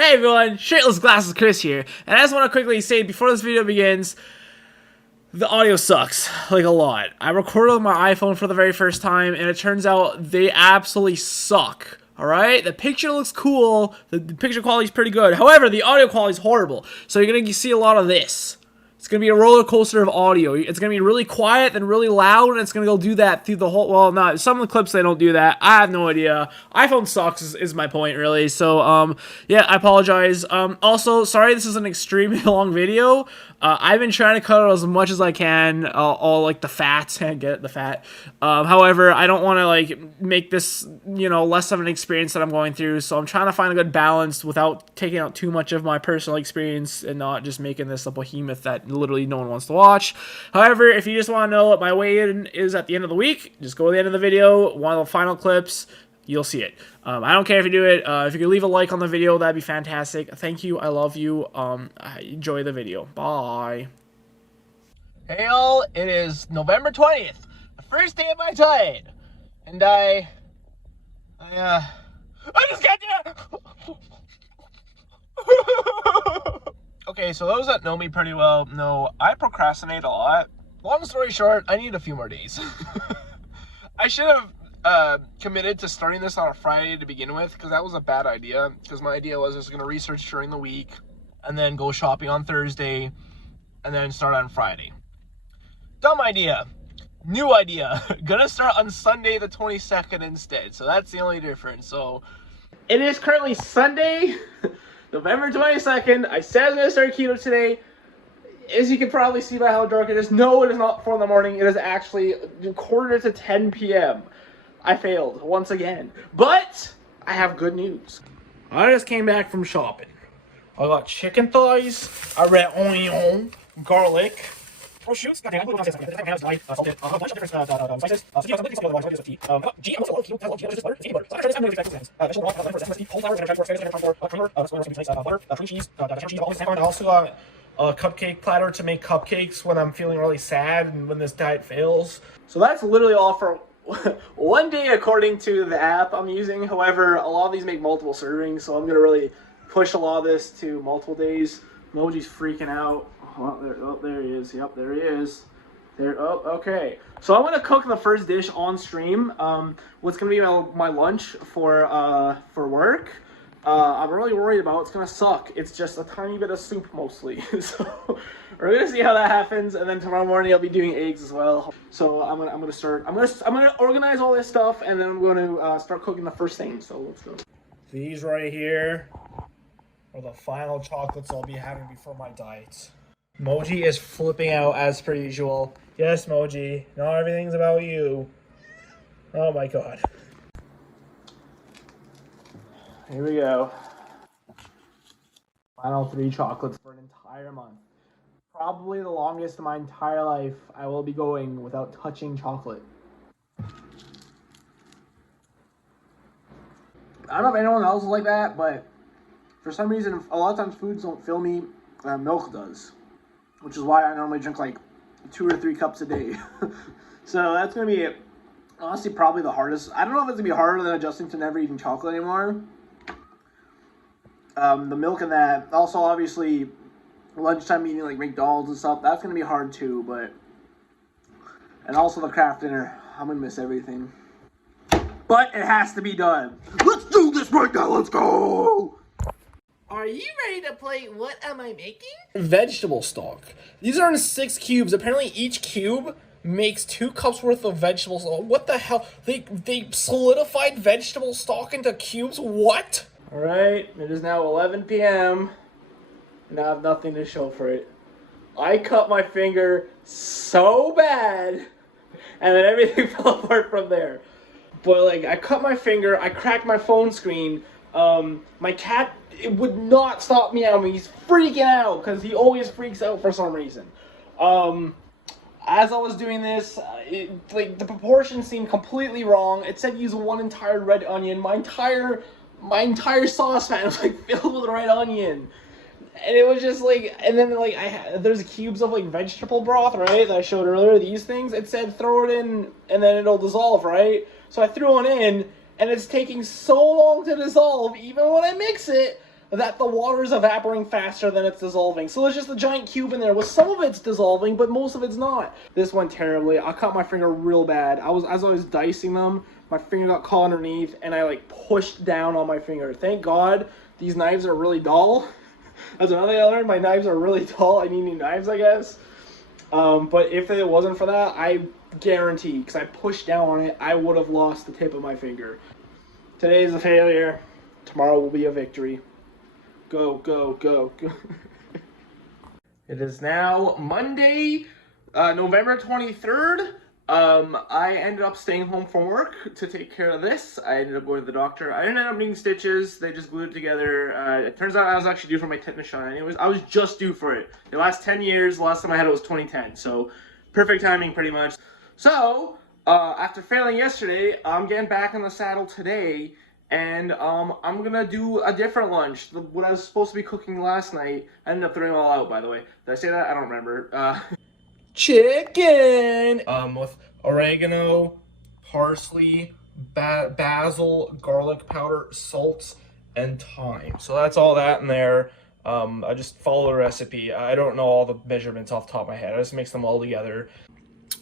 Hey everyone, Shirtless Glasses Chris here, and I just want to quickly say before this video begins, the audio sucks, like a lot. I recorded on my iPhone for the very first time, and it turns out they absolutely suck. Alright? The picture looks cool, the picture quality is pretty good, however, the audio quality is horrible, so you're going to see a lot of this. It's going to be a roller coaster of audio. It's going to be really quiet, then really loud, and it's going to go do that through the whole... Well, no, some of the clips, they don't do that. I have no idea. iPhone sucks is my point, really. So, yeah, I apologize. Also, sorry this is an extremely long video. I've been trying to cut out as much as I can, all, like, the fats. I get it, the fat. However, I don't want to, like, make this, less of an experience that I'm going through, so I'm trying to find a good balance without taking out too much of my personal experience and not just making this a behemoth that literally no one wants to watch. However, if you just want to know what my weigh-in is at the end of the week, just go to the end of the video, one of the final clips, you'll see it. I don't care if you do it. If you could leave a like on the video, that'd be fantastic. Thank you. I love you. Enjoy the video. Bye. Hey all, it is November 20th, the first day of my diet, and I just got there. Okay, so those that know me pretty well know I procrastinate a lot. Long story short, I need a few more days. I should have committed to starting this on a Friday to begin with, because that was a bad idea, because my idea was I was going to research during the week, and then go shopping on Thursday, and then start on Friday. Dumb idea. New idea. Gonna start on Sunday the 22nd instead, so that's the only difference. So it is currently Sunday, November 22nd. I said I was gonna start keto today. As you can probably see by how dark it is, no, it is not 4 in the morning. It is actually quarter to 10 p.m. I failed once again, but I have good news. I just came back from shopping. I got chicken thighs, I red onion, garlic, shoots, salted, a bunch of different spices, tea, G, I'm also a lot of keto, just butter, butter. So I'm trying to really expect things. Vegetable oil, for MSG, whole flour, butter, cream cheese, all this. I also got a cupcake platter to make cupcakes when I'm feeling really sad and when this diet fails. So that's literally all for one day according to the app I'm using. However, a lot of these make multiple servings, so I'm gonna really push a lot of this to multiple days. Moji's freaking out. Oh, there he is. Yep, there he is. There. Oh, okay. So I'm gonna cook the first dish on stream. What's gonna be my lunch for work? I'm really worried about. It's gonna suck. It's just a tiny bit of soup mostly. So we're gonna see how that happens, and then tomorrow morning I'll be doing eggs as well. So I'm gonna organize all this stuff, and then I'm gonna start cooking the first thing. So let's go. These right here are the final chocolates I'll be having before my diet. Moji is flipping out as per usual. Yes, Moji. Not everything's about you. Oh my god. Here we go. Final 3 chocolates for an entire month. Probably the longest in my entire life I will be going without touching chocolate. I don't know if anyone else is like that, but for some reason, a lot of times foods don't fill me. Milk does. Which is why I normally drink like 2 or 3 cups a day. So that's going to be, honestly, probably the hardest. I don't know if it's going to be harder than adjusting to never eating chocolate anymore. The milk and that. Also, obviously, lunchtime eating like McDonald's and stuff. That's going to be hard too, but... And also the craft dinner. I'm going to miss everything. But it has to be done. Let's do this right now. Let's go! Are you ready to play What Am I Making? Vegetable stock. These are in 6 cubes. Apparently each cube makes 2 cups worth of vegetable stock. What the hell? They solidified vegetable stock into cubes? What? Alright, it is now 11 p.m. and I have nothing to show for it. I cut my finger so bad and then everything fell apart from there. But like, I cut my finger, I cracked my phone screen. My cat, it would not stop meowing. He's freaking out because he always freaks out for some reason. As I was doing this, the proportions seemed completely wrong. It said use 1 entire red onion. My entire saucepan was like filled with red onion, and it was just like, and then like there's cubes of like vegetable broth, right, that I showed earlier. These things, it said throw it in and then it'll dissolve, right? So I threw one in. And it's taking so long to dissolve, even when I mix it. that the water is evaporating faster than it's dissolving. So there's just a giant cube in there with some of it's dissolving, but most of it's not. This went terribly. I cut my finger real bad. As I was dicing them, my finger got caught underneath, and I like pushed down on my finger. Thank God these knives are really dull. That's another thing I learned. My knives are really dull. I need new knives, I guess. But if it wasn't for that, I guarantee, because I pushed down on it, I would have lost the tip of my finger. Today is a failure. Tomorrow will be a victory. Go, go, go, go. It is now Monday, November 23rd. I ended up staying home from work to take care of this. I ended up going to the doctor. I didn't end up needing stitches. They just glued it together. It turns out I was actually due for my tetanus shot anyways. I was just due for it. The last 10 years, the last time I had it was 2010. So perfect timing pretty much. So after failing yesterday, I'm getting back in the saddle today. And I'm gonna do a different lunch. What I was supposed to be cooking last night, I ended up throwing it all out, by the way. Did I say that? I don't remember. Chicken! With oregano, parsley, basil, garlic powder, salt, and thyme. So that's all that in there. I just follow the recipe. I don't know all the measurements off the top of my head. I just mix them all together.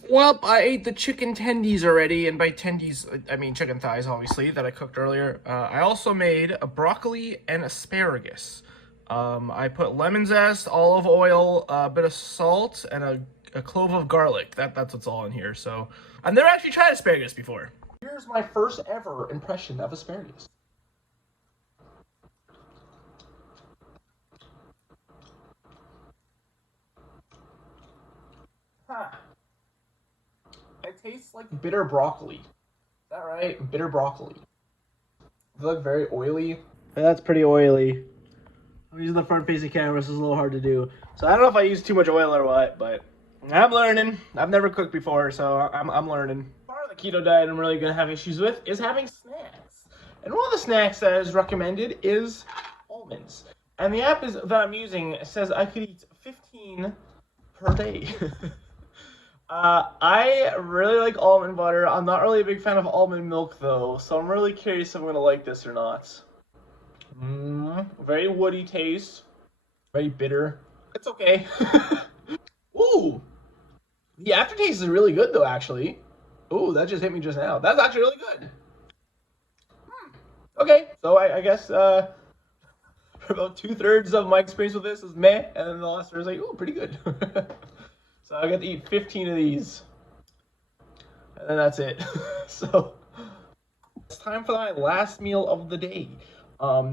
Well, I ate the chicken tendies already, and by tendies, I mean chicken thighs, obviously, that I cooked earlier. I also made a broccoli and asparagus. I put lemon zest, olive oil, a bit of salt, and a clove of garlic. That's what's all in here. So I've never actually tried asparagus before. Here's my first ever impression of asparagus. Huh. It tastes like bitter broccoli. Is that right? Bitter broccoli. They look very oily. That's pretty oily. I'm using the front facing camera, so it's a little hard to do. So I don't know if I use too much oil or what, but I'm learning. I've never cooked before, so I'm learning. Part of the keto diet I'm really gonna have issues with is having snacks. And one of the snacks that is recommended is almonds. And the app that I'm using says I could eat 15 per day. I really like almond butter. I'm not really a big fan of almond milk though, so I'm really curious if I'm gonna like this or not. Very woody taste. Very bitter. It's okay. Ooh! The aftertaste is really good though, actually. Ooh, that just hit me just now. That's actually really good. Okay, so I guess for about 2/3 of my experience with this is meh, and then the last third is like, ooh, pretty good. So I got to eat 15 of these. And then that's it. So it's time for my last meal of the day.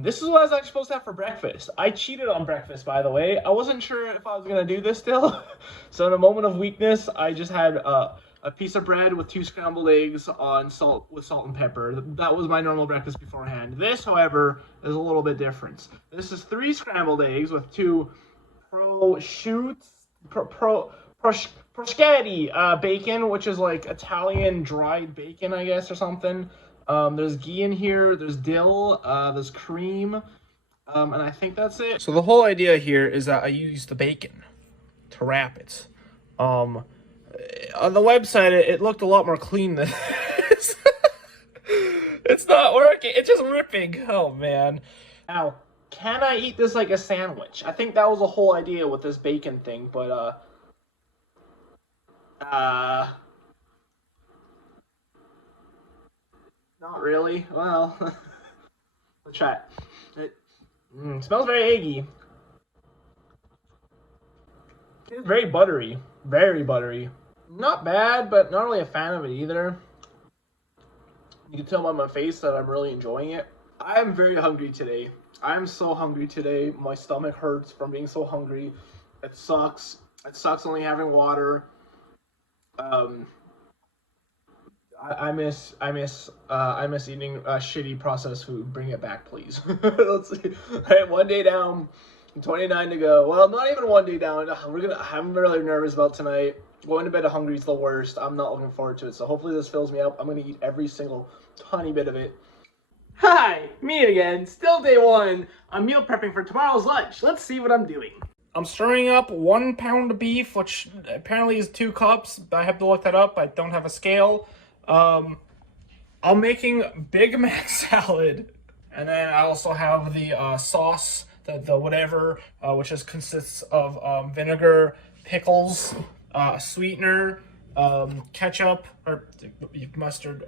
This is what I was actually supposed to have for breakfast. I cheated on breakfast, by the way. I wasn't sure if I was going to do this still. So in a moment of weakness, I just had a piece of bread with 2 scrambled eggs on salt and pepper. That was my normal breakfast beforehand. This, however, is a little bit different. This is 3 scrambled eggs with 2 prosciutto bacon, which is like Italian dried bacon, I guess, or something. There's ghee in here, there's dill, there's cream, and I think that's it. So the whole idea here is that I use the bacon to wrap it. On the website, it looked a lot more clean than this. It's not working, it's just ripping. Oh, man. Now, can I eat this like a sandwich? I think that was the whole idea with this bacon thing, but, not really. Well, let's try it. It smells very eggy. It's very buttery. Very buttery. Not bad, but not really a fan of it either. You can tell by my face that I'm really enjoying it. I am very hungry today. I'm so hungry today. My stomach hurts from being so hungry. It sucks. It sucks only having water. I miss eating shitty processed food. Bring it back, please. Let's see. All right, 1 day down, 29 to go. Well, not even 1 day down. I'm really nervous about tonight. Going to bed hungry is the worst. I'm not looking forward to it. So hopefully this fills me up. I'm gonna eat every single tiny bit of it. Hi, me again. Still day 1. I'm meal prepping for tomorrow's lunch. Let's see what I'm doing. I'm stirring up 1 pound of beef, which apparently is 2 cups. I have to look that up. I don't have a scale. I'm making Big Mac salad. And then I also have the sauce the whatever, which consists of vinegar, pickles, sweetener, ketchup or mustard,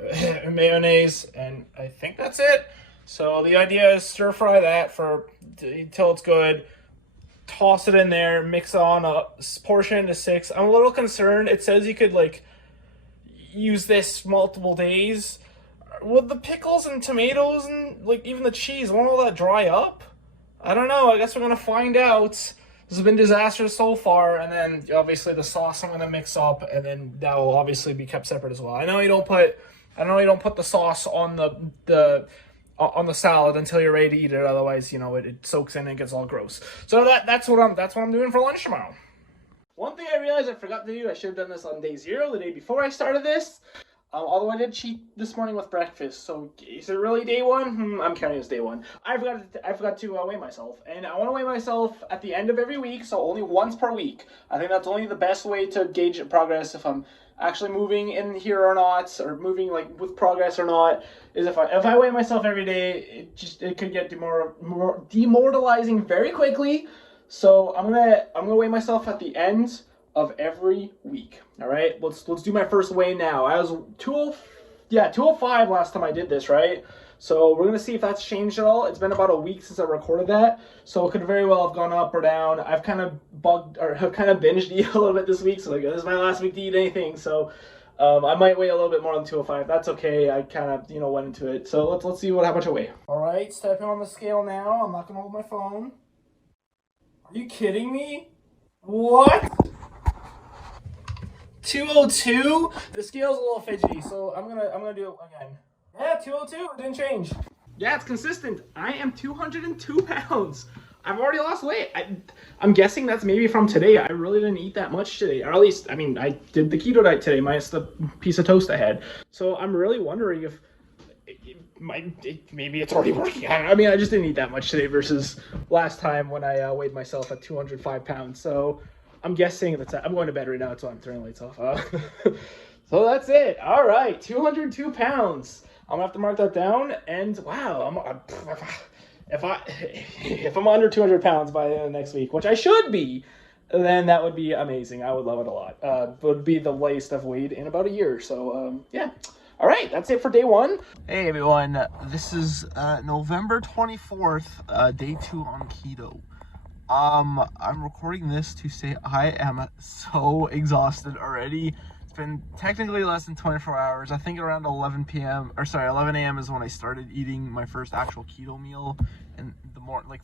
mayonnaise, and I think that's it. So the idea is stir fry that until it's good. Toss it in there, mix it on a portion into 6. I'm a little concerned. It says you could like use this multiple days. Would the pickles and tomatoes and like even the cheese, won't all that dry up? I don't know. I guess we're gonna find out. This has been disastrous so far, and then obviously the sauce I'm gonna mix up, and then that will obviously be kept separate as well. I know you don't put the sauce on the salad until you're ready to eat it. Otherwise, it soaks in and gets all gross. So that's what I'm doing for lunch tomorrow. One thing I realized I forgot to do, I should have done this on day 0, the day before I started this. Although I did cheat this morning with breakfast, so is it really day 1? I'm counting as day 1. I forgot to weigh myself, and I want to weigh myself at the end of every week, so only once per week. I think that's only the best way to gauge progress, if I'm actually moving in here or not, or moving like with progress or not, is if I weigh myself every day, it could get more demoralizing very quickly. So I'm gonna weigh myself at the end of every week. All right, let's do my first weigh now. I was 205 last time I did this, right? So we're gonna see if that's changed at all. It's been about a week since I recorded that, so it could very well have gone up or down. I've kind of binged eat a little bit this week, so like this is my last week to eat anything. So I might weigh a little bit more than 205. That's okay. I kind of went into it. So let's see how much I weigh. All right, stepping on the scale now. I'm not gonna hold my phone. Are you kidding me? What? 202? The scale's a little fidgety, so I'm gonna do it again. Yeah, 202. It didn't change. Yeah, it's consistent. I am 202 pounds. I've already lost weight. I'm guessing that's maybe from today. I really didn't eat that much today, or at least, I did the keto diet today minus the piece of toast I had. So I'm really wondering if maybe it's already working. I just didn't eat that much today versus last time when I weighed myself at 205 pounds. So I'm guessing I'm going to bed right now, so I'm turning the lights off. So that's it. All right, 202 pounds. I'm gonna have to mark that down. And wow, if I'm under 200 pounds by the end of next week, which I should be, then that would be amazing. I would love it a lot. It would be the latest I've weighed in about a year. So yeah. All right, that's it for day 1. Hey everyone, this is November 24th, day 2 on keto. I'm recording this to say I am so exhausted already. It's been technically less than 24 hours. I think around 11 a.m. is when I started eating my first actual keto meal. And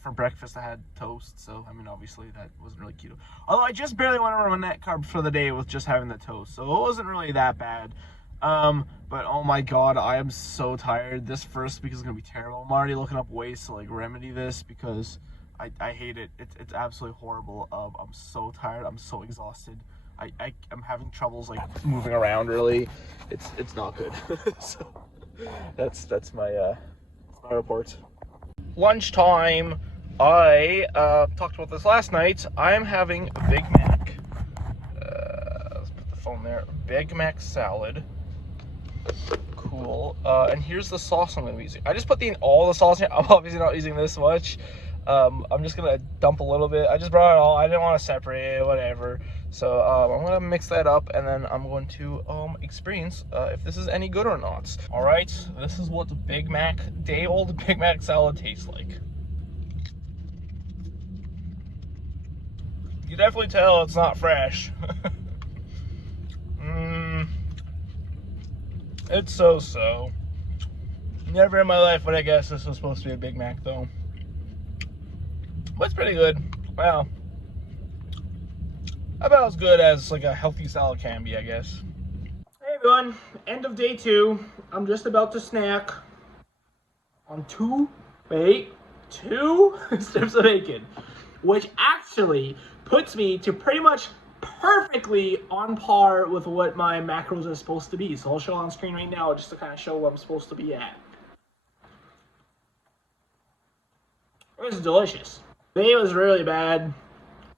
for breakfast I had toast, so obviously that wasn't really keto. Although I just barely went over my net carb for the day with just having the toast, so it wasn't really that bad. But oh my god, I am so tired. This first week is gonna be terrible. I'm already looking up ways to remedy this because I hate it. It's absolutely horrible. I'm so tired. I'm so exhausted. I'm having troubles moving around. Really, it's not good. So that's my report. Lunchtime. I talked about this last night. I'm having a Big Mac. Let's put the phone there. Big Mac salad. Cool. And here's the sauce I'm gonna be using. I just put all the sauce here. I'm obviously not using this much. I'm just gonna dump a little bit. I just brought it all. I didn't want to separate it, whatever. So I'm gonna mix that up, and then I'm going to experience if this is any good or not. All right, this is what the day-old Big Mac salad tastes like. You definitely tell it's not fresh. It's so. Never in my life would I guess this was supposed to be a Big Mac though. But it's pretty good. Wow. About as good as a healthy salad can be, I guess. Hey everyone, end of day 2. I'm just about to snack on 2 strips of bacon, which actually puts me to pretty much perfectly on par with what my macros are supposed to be. So I'll show on screen right now just to kind of show what I'm supposed to be at. This is delicious. Today was really bad,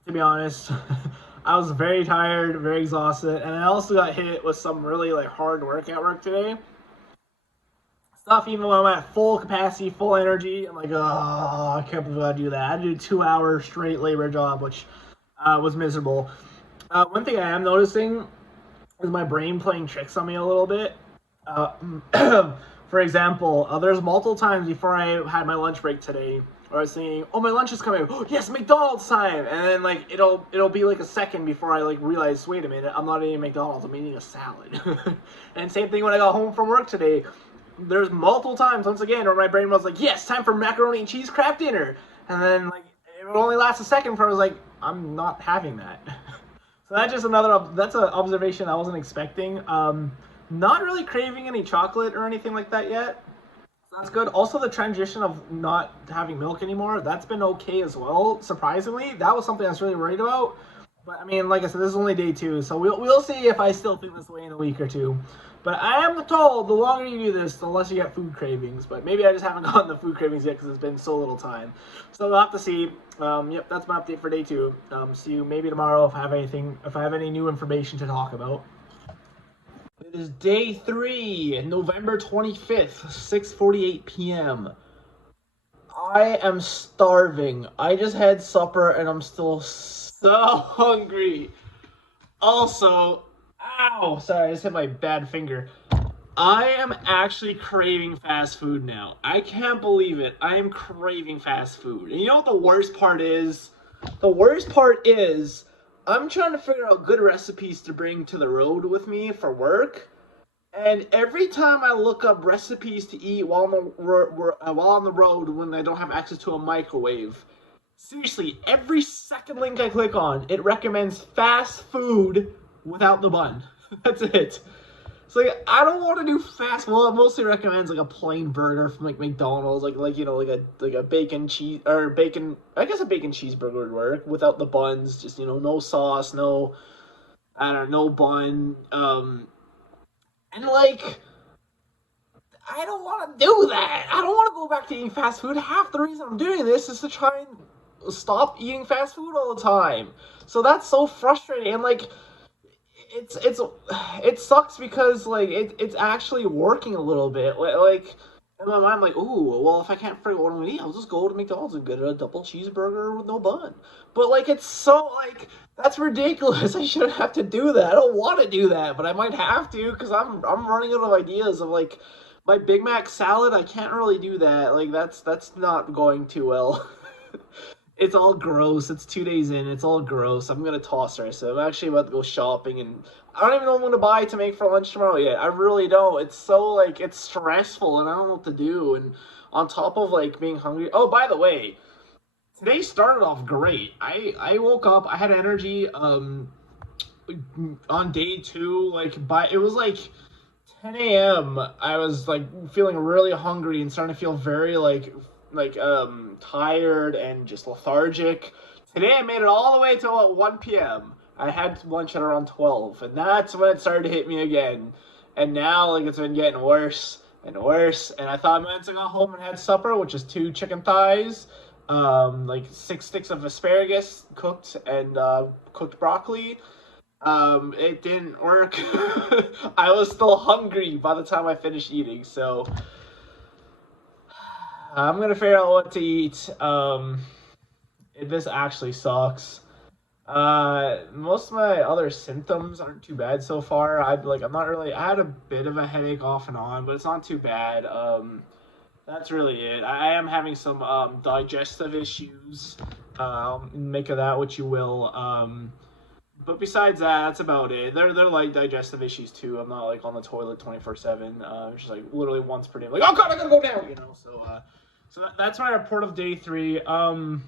to be honest. I was very tired, very exhausted, and I also got hit with some really hard workout work today. stuff even when I'm at full capacity, full energy. I'm like, oh, I can't believe I do that. I had to do a 2-hour straight labor job, which was miserable. One thing I am noticing is my brain playing tricks on me a little bit. For example, there's multiple times before I had my lunch break today where I was thinking, oh, my lunch is coming. Oh, yes, McDonald's time. And then like it'll be like a second before I like realize, wait a minute, I'm not eating McDonald's, I'm eating a salad. And same thing when I got home from work today. There's multiple times once again where my brain was like, yes, time for macaroni and cheese crab dinner. And then like it would only last a second before I was like, I'm not having that. So that's just that's an observation I wasn't expecting. Not really craving any chocolate or anything like that yet. That's good. Also, the transition of not having milk anymore, that's been okay as well, surprisingly. That was something I was really worried about. But, I mean, like I said, this is only day 2, so we'll see if I still think this way in a week or 2. But I am told the longer you do this, the less you get food cravings. But maybe I just haven't gotten the food cravings yet because it's been so little time. So we'll have to see. Yep, that's my update for day 2. See you maybe tomorrow if I have any new information to talk about. It is day 3, November 25th, 6:48 p.m. I am starving. I just had supper and I'm still so hungry. Also, ow, sorry, I just hit my bad finger. I am actually craving fast food now. I can't believe it. I am craving fast food. And you know what the worst part is? The worst part is I'm trying to figure out good recipes to bring to the road with me for work. And every time I look up recipes to eat while on the road when I don't have access to a microwave, seriously, every second link I click on, it recommends fast food without the bun. That's it. So like, I don't want to do fast. Well, it mostly recommends like a plain burger from like McDonald's, like you know, like a bacon cheese or bacon. I guess a bacon cheeseburger would work without the buns. Just you know, no sauce, no, I don't know, no bun. And like, I don't want to do that. I don't want to go back to eating fast food. Half the reason I'm doing this is to try and stop eating fast food all the time. So that's so frustrating. And like, it sucks because like it's actually working a little bit. Like in my mind, I'm like, ooh, well, if I can't figure out what I'm gonna eat, I'll just go to McDonald's and get a double cheeseburger with no bun. But like, it's so like that's ridiculous. I shouldn't have to do that. I don't want to do that, but I might have to because I'm running out of ideas of like my Big Mac salad. I can't really do that. Like that's not going too well. It's all gross. It's 2 days in. It's all gross. I'm gonna toss her. So I'm actually about to go shopping, and I don't even know what I'm gonna buy to make for lunch tomorrow yet. I really don't. It's so like it's stressful, and I don't know what to do. And on top of like being hungry. Oh, by the way, today started off great. I woke up. I had energy. On day 2, it was like 10 a.m. I was like feeling really hungry and starting to feel very tired and just lethargic. Today I made it all the way till 1 p.m. I had lunch at around 12, and that's when it started to hit me again. And now like it's been getting worse and worse. And I thought once I got home and had supper, which is 2 chicken thighs, 6 sticks of asparagus cooked and cooked broccoli. It didn't work. I was still hungry by the time I finished eating, so I'm gonna figure out what to eat. This actually sucks. Most of my other symptoms aren't too bad so far. I'm not really. I had a bit of a headache off and on, but it's not too bad. That's really it. I am having some digestive issues. Make of that what you will. But besides that, that's about it. They're like digestive issues too. I'm not like on the toilet 24/7. Just like literally once per day. I'm like, oh god, I gotta go now. You know. So that's my report of day 3. I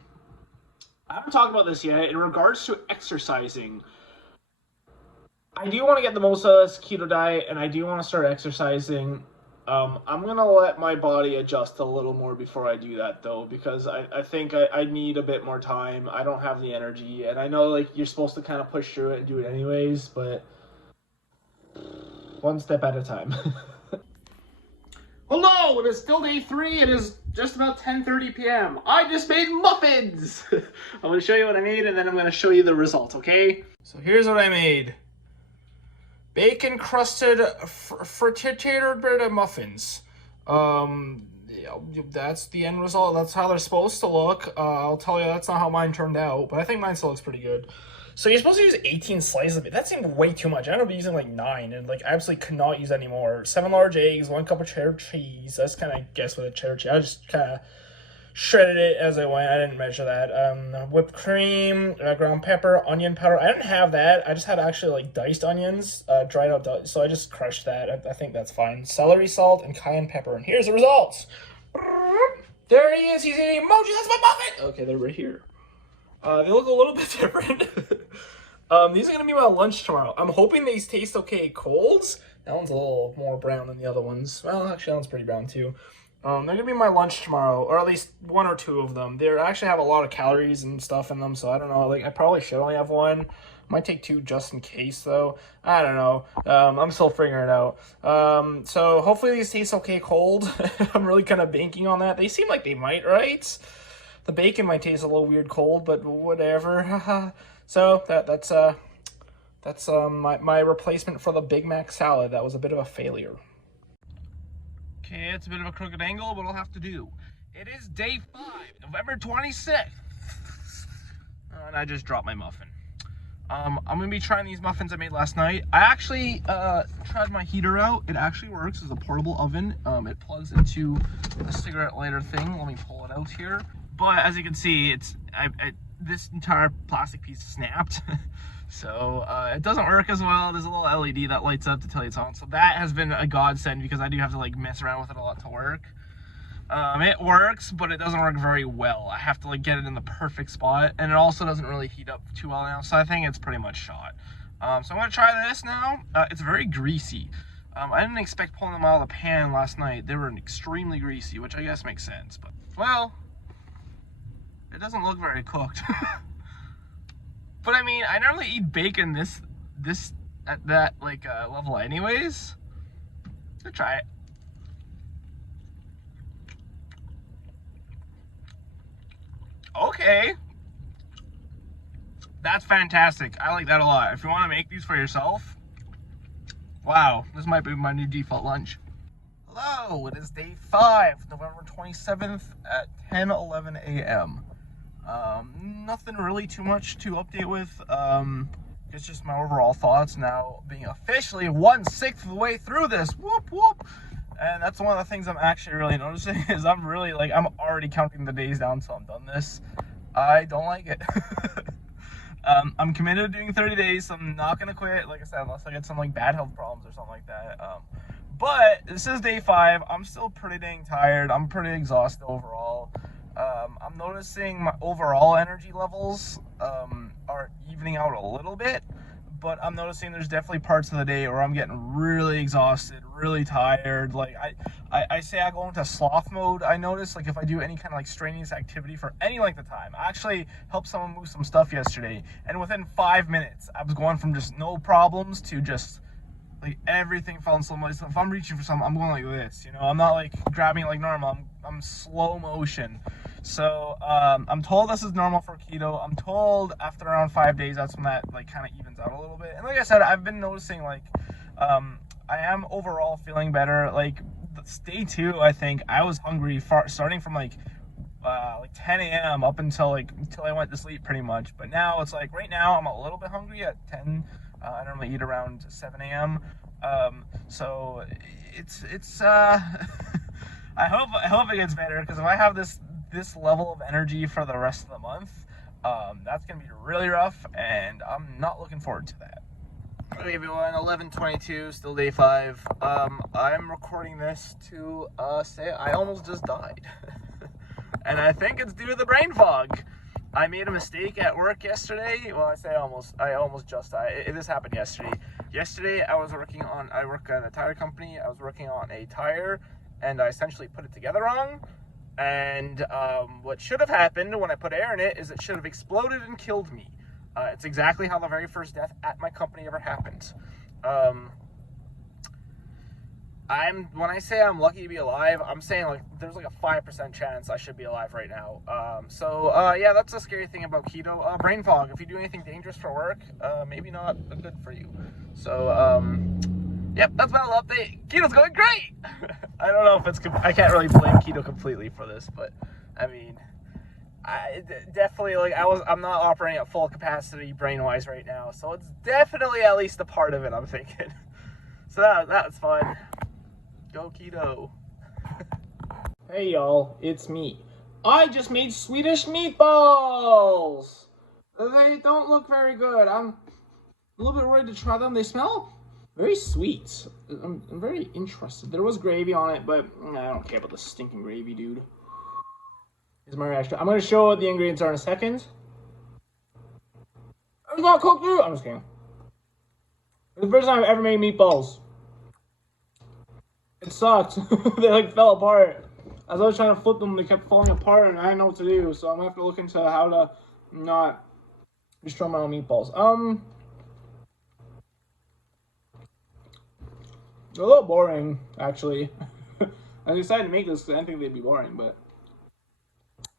haven't talked about this yet. In regards to exercising, I do want to get the most out of this keto diet, and I do want to start exercising. I'm going to let my body adjust a little more before I do that, though, because I think I need a bit more time. I don't have the energy, and I know like you're supposed to kind of push through it and do it anyways, but one step at a time. Hello, it is still day 3. It is just about 10:30 p.m. I just made muffins! I'm going to show you what I made, and then I'm going to show you the result, okay? So here's what I made. Bacon-crusted frittata bread muffins. Yeah, that's the end result. That's how they're supposed to look. I'll tell you, that's not how mine turned out, but I think mine still looks pretty good. So you're supposed to use 18 slices of it. That seemed way too much. I ended up using like 9, and like I absolutely could not use any more. 7 large eggs, 1 cup of cheddar cheese. That's kind of guess what a cheddar cheese. I just kind of shredded it as I went. I didn't measure that. Whipped cream, ground pepper, onion powder. I didn't have that. I just had actually like diced onions, dried out. So I just crushed that. I think that's fine. Celery salt and cayenne pepper. And here's the results. There he is. He's eating emoji. That's my muffin. Okay, they're right here. They look a little bit different. These are gonna be my lunch tomorrow. I'm hoping these taste okay colds. That one's a little more brown than the other ones. Well, actually, that one's pretty brown too. They're gonna be my lunch tomorrow, or at least 1 or 2 of them. They actually have a lot of calories and stuff in them, so I don't know. Like, I probably should only have 1. Might take 2 just in case, though. I don't know. I'm still figuring it out. So hopefully these taste okay cold. I'm really kind of banking on that. They seem like they might, right? The bacon might taste a little weird cold, but whatever. So that's my replacement for the Big Mac salad. That was a bit of a failure. Okay, it's a bit of a crooked angle, but I'll have to do. It is day 5, November 26th. And I just dropped my muffin. I'm gonna be trying these muffins I made last night. I actually tried my heater out. It actually works as a portable oven. It plugs into the cigarette lighter thing. Let me pull it out here. But as you can see, this entire plastic piece snapped. So it doesn't work as well. There's a little LED that lights up to tell you it's on. So that has been a godsend because I do have to like mess around with it a lot to work. It works, but it doesn't work very well. I have to like get it in the perfect spot, and it also doesn't really heat up too well now. So I think it's pretty much shot. So I'm gonna try this now. It's very greasy. I didn't expect pulling them out of the pan last night. They were extremely greasy, which I guess makes sense. But well, it doesn't look very cooked. But I mean, I normally eat bacon this at that like level anyways. Let's try it. Okay. That's fantastic. I like that a lot. If you want to make these for yourself, wow, this might be my new default lunch. Hello, it is day 5, November 27th at 10:11 a.m. Nothing really too much to update with. It's just my overall thoughts now being officially 1/6 of the way through this. Whoop, whoop. And that's one of the things I'm actually really noticing is I'm already counting the days down until I'm done this. I don't like it. I'm committed to doing 30 days, so I'm not going to quit, like I said, unless I get some like bad health problems or something like that. But this is day 5. I'm still pretty dang tired. I'm pretty exhausted overall. I'm noticing my overall energy levels are evening out a little bit, but I'm noticing there's definitely parts of the day where I'm getting really exhausted, really tired. Like I say I go into sloth mode. I notice like if I do any kind of like strenuous activity for any length of time. I actually helped someone move some stuff yesterday, and within 5 minutes I was going from just no problems to just like everything fell in slow motion. So if I'm reaching for something, I'm going like this, you know. I'm not like grabbing it like normal. I'm slow motion. So I'm told this is normal for keto. I'm told after around 5 days, that's when that like kind of evens out a little bit. And like I said, I've been noticing like I am overall feeling better. Like day 2, I think I was hungry starting from like 10 a.m. up until I went to sleep pretty much. But now it's like right now I'm a little bit hungry at 10. I normally eat around 7 a.m. So it's I hope it gets better, because if I have this level of energy for the rest of the month, that's gonna be really rough, and I'm not looking forward to that. Hey everyone, 11:22, still day 5. I'm recording this to say I almost just died. And I think it's due to the brain fog. I made a mistake at work yesterday. Well, I almost just died. This happened yesterday. Yesterday, I work at a tire company. I was working on a tire, and I essentially put it together wrong. And what should have happened when I put air in it is it should have exploded and killed me. It's exactly how the very first death at my company ever happened. When I say I'm lucky to be alive, I'm saying like there's like a 5% chance I should be alive right now. Yeah, that's the scary thing about keto. Brain fog. If you do anything dangerous for work, maybe not good for you. So Yep, that's my little update. Keto's going great. I don't know if it's. I can't really blame keto completely for this, but I mean, I definitely like I'm not operating at full capacity brain wise right now, so it's definitely at least a part of it. I'm thinking. So that's fun. Go keto. Hey y'all, it's me. I just made Swedish meatballs. They don't look very good. I'm a little bit worried to try them. They smell very sweet. I'm very interested. There was gravy on it, but I don't care about the stinking gravy, dude. Here's my reaction. I'm going to show what the ingredients are in a second. It's not cooked, dude. I'm just kidding. It's the first time I've ever made meatballs. It sucked. They like fell apart. As I was trying to flip them, they kept falling apart, and I didn't know what to do. So I'm gonna have to look into how to not destroy my own meatballs. They're a little boring, actually. I decided to make this because I didn't think they'd be boring, but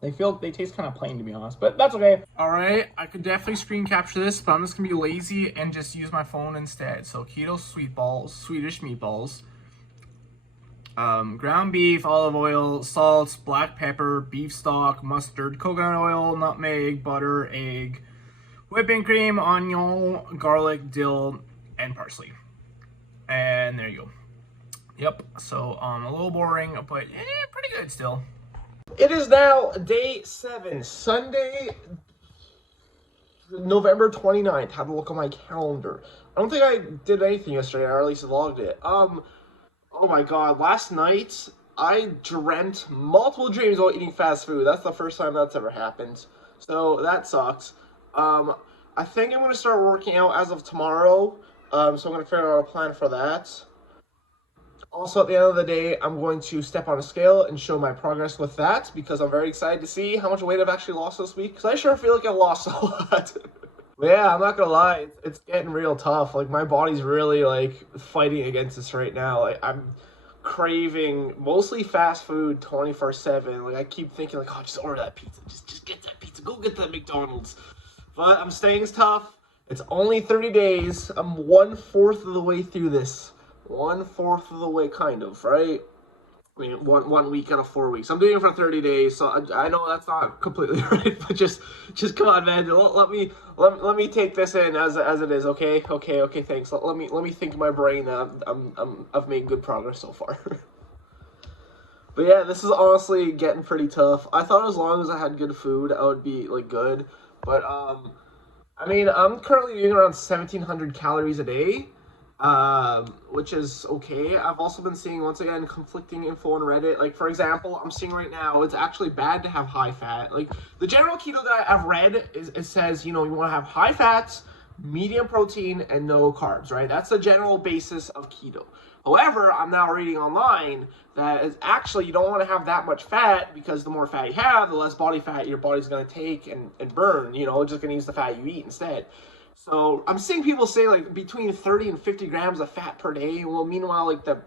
they taste kind of plain, to be honest. But that's okay. All right, I could definitely screen capture this, but I'm just gonna be lazy and just use my phone instead. So keto sweet balls, Swedish meatballs. Ground beef, olive oil, salt, black pepper, beef stock, mustard, coconut oil, nutmeg, butter, egg, whipping cream, onion, garlic, dill, and parsley. And there you go. Yep, so a little boring, but pretty good still. It is now day 7, Sunday, November 29th. Had to look on my calendar. I don't think I did anything yesterday, or at least logged it. Oh my god, last night I dreamt multiple dreams while eating fast food. That's the first time that's ever happened. So that sucks. I think I'm going to start working out as of tomorrow. So I'm going to figure out a plan for that. Also, at the end of the day, I'm going to step on a scale and show my progress with that because I'm very excited to see how much weight I've actually lost this week because I sure feel like I lost a lot. Yeah, I'm not gonna lie, it's getting real tough. Like, my body's really, like, fighting against this right now. Like, I'm craving mostly fast food 24/7. Like, I keep thinking, like, oh, just order that pizza. Just get that pizza. Go get that McDonald's. But I'm staying tough. It's only 30 days. I'm 1/4 of the way through this. 1/4 of the way, kind of, right? I mean, one week out of 4 weeks. I'm doing it for 30 days, so I know that's not completely right, but just come on, man. Let me take this in as it is. Okay. Thanks. Let me think in my brain that I've made good progress so far. But yeah, this is honestly getting pretty tough. I thought as long as I had good food, I would be like good, but I mean, I'm currently doing around 1,700 calories a day. Which is okay. I've also been seeing, once again, conflicting info on Reddit. Like, for example, I'm seeing right now, it's actually bad to have high fat. Like, the general keto that I've read it says, you want to have high fats, medium protein, and no carbs, right? That's the general basis of keto. However, I'm now reading online that it's actually, you don't want to have that much fat because the more fat you have, the less body fat your body's going to take and burn. It's just going to use the fat you eat instead. So I'm seeing people say like between 30 and 50 grams of fat per day. Well, meanwhile, like the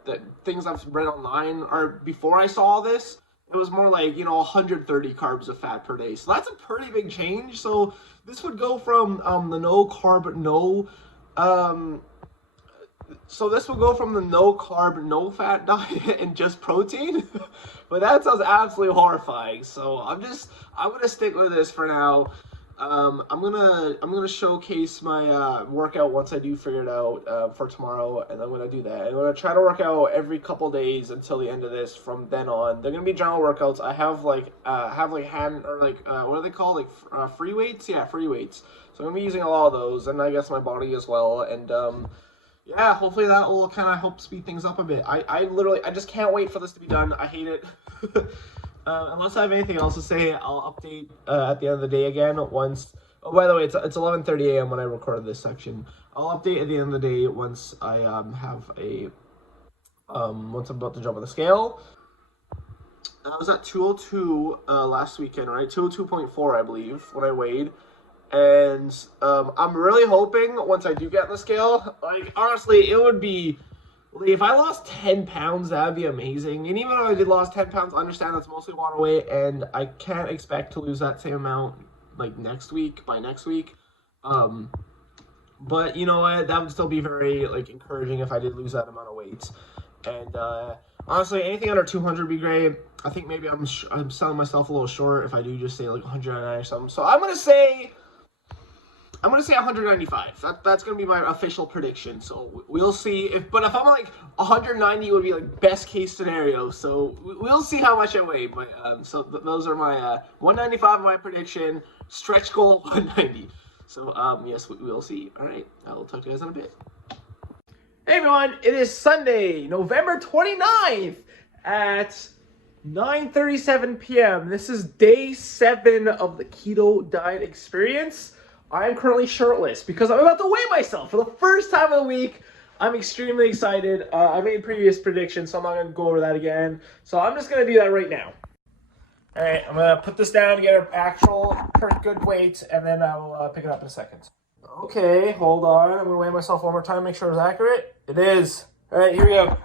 things I've read online are, before I saw this, it was more like, 130 carbs of fat per day. So that's a pretty big change. So this would go from the no carb, no fat diet and just protein. But that sounds absolutely horrifying. So I'm gonna stick with this for now. I'm gonna showcase my workout once I do figure it out for tomorrow, and I'm gonna do that. I'm gonna try to work out every couple days until the end of this. From then on, they're gonna be general workouts. I have hand or what are they called, free weights? Yeah, free weights. So I'm gonna be using a lot of those, and I guess my body as well. And yeah, hopefully that will kind of help speed things up a bit. I just can't wait for this to be done. I hate it. Unless I have anything else to say, I'll update at the end of the day again once. Oh, by the way, it's 11:30 a.m. when I recorded this section. I'll update at the end of the day once I once I'm about to jump on the scale. I was at 202 last weekend, right? 202.4, I believe, when I weighed. And I'm really hoping once I do get on the scale, like, honestly, it would be, if I lost 10 pounds, that would be amazing. And even if I did lost 10 pounds, I understand that's mostly water weight, and I can't expect to lose that same amount, like, by next week. But you know what? That would still be very like encouraging if I did lose that amount of weight. And honestly, anything under 200 would be great. I think maybe I'm selling myself a little short if I do just say like 199 or something. So I'm gonna say 195. That's gonna be my official prediction. So we'll see. But if I'm like 190, it would be like best case scenario. So we'll see how much I weigh. But those are my 195 my prediction. Stretch goal 190. So yes, we'll see. All right, I'll talk to you guys in a bit. Hey everyone, it is Sunday, November 29th at 9:37 p.m. This is day 7 of the keto diet experience. I am currently shirtless because I'm about to weigh myself for the first time of the week. I'm extremely excited. I made previous predictions, so I'm not going to go over that again. So I'm just going to do that right now. All right, I'm going to put this down to get an actual good weight, and then I'll pick it up in a second. Okay, hold on. I'm going to weigh myself one more time, make sure it's accurate. It is. All right, here we go.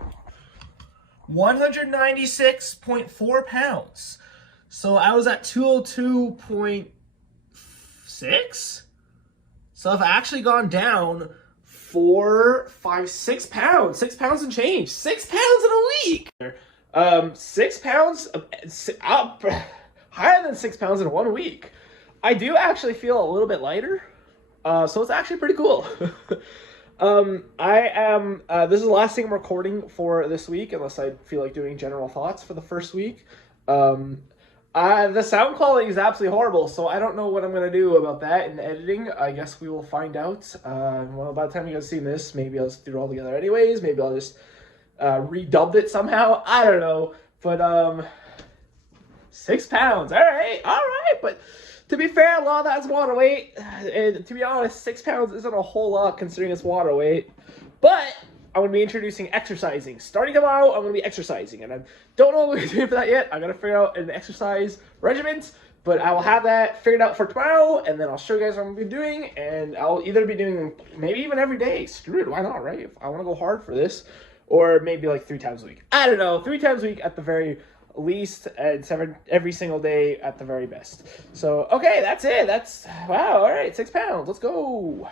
196.4 pounds. So I was at 202.6. So I've actually gone down 4, 5, 6 pounds. 6 pounds and change. 6 pounds in a week. 6 pounds up, higher than 6 pounds in 1 week. I do actually feel a little bit lighter. So it's actually pretty cool. This is the last thing I'm recording for this week, unless I feel like doing general thoughts for the first week. The sound quality is absolutely horrible, so I don't know what I'm going to do about that in editing. I guess we will find out. Well, by the time you guys see this, maybe I'll just do it all together anyways. Maybe I'll just redubbed it somehow. I don't know. But 6 pounds. All right. But to be fair, a lot of that's water weight. And to be honest, 6 pounds isn't a whole lot considering it's water weight. But I'm going to be introducing exercising. Starting tomorrow, I'm going to be exercising. And I don't know what we're doing for that yet. I'm going to figure out an exercise regimen. But I will have that figured out for tomorrow. And then I'll show you guys what I'm going to be doing. And I'll either be doing maybe even every day. Screw it. Why not, right? If I want to go hard for this. Or maybe like 3 times a week. I don't know. 3 times a week at the very least, and 7 every single day at the very best. So, okay, that's it. Wow, all right, 6 pounds. Let's go.